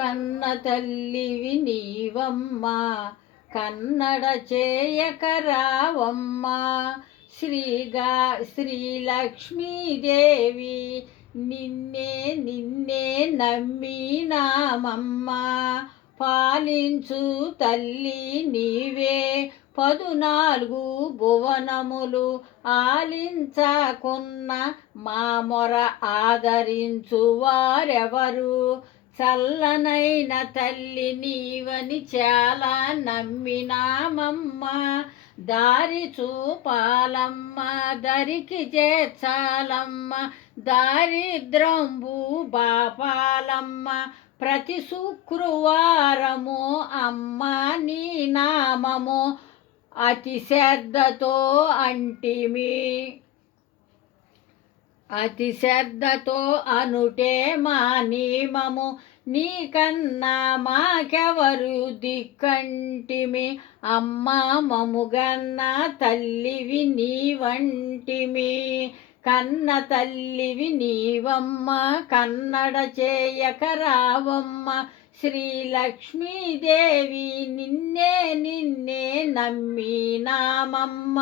కన్న తల్లివి నీవమ్మ, కన్నడ చేయక రావమ్మ. శ్రీలక్ష్మీదేవి నిన్నే నిన్నే నమ్మినామమ్మ. పాలించు తల్లి నీవే, 14 భువనములు ఆలించకున్న మా మొర ఆదరించు వారెవరు. చల్లనైన తల్లి నీవని చాలా నమ్మినామమ్మ. దారి చూపాలమ్మ, దరికి చేర్చాలమ్మ, దారిద్రంబు బాపాలమ్మ. ప్రతి శుక్రవారము అమ్మ నీ నామము అతి శ్రద్ధతో అంటిమి. అతి శ్రద్ధతో అనుటే మా నియమము. నీకన్నా మాకెవరు దిక్కంటిమి. అమ్మ మముగన్న తల్లివి నీవంటిమి. కన్న తల్లివి నీవమ్మ, కన్నడ చేయక రావమ్మ. శ్రీలక్ష్మీదేవి నిన్నే నిన్నే నమ్మినామమ్మ.